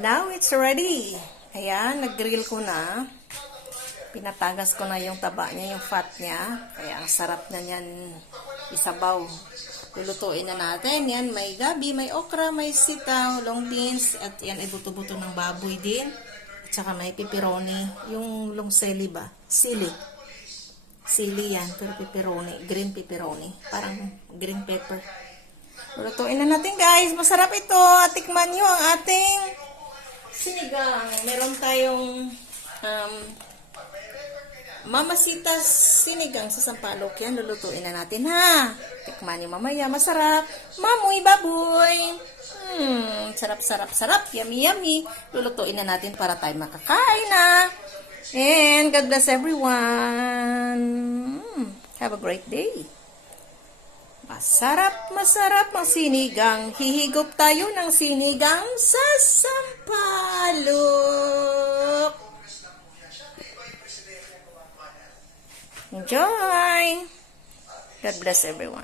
Now it's ready. Ayan, nag-grill ko na. Pinatagas ko na yung taba niya, yung fat niya. Kaya ang sarap na niyan isabaw. Lulutuin na natin. Yan, may gabi, may okra, may sitaw, long beans. At yan ay buto-buto ng baboy din. At saka may pepperoni. Yung long sili ba? Sili. Sili yan, pero pepperoni. Green pepperoni. Parang green pepper. Lulutuin na natin guys. Masarap ito. At tikman nyo ang ating sinigang. Meron tayong Mamasitas sinigang sa sampalok. Yan, lulutuin na natin ha. Tikman nyo mamaya. Masarap. Mamoy baboy. Sarap, sarap, sarap. Yummy, yummy. Lulutuin na natin para tayo makakain na. And God bless everyone. Have a great day. Masarap, masarap ang sinigang. Hihigop tayo ng sinigang sa sampalok. Enjoy! God bless everyone.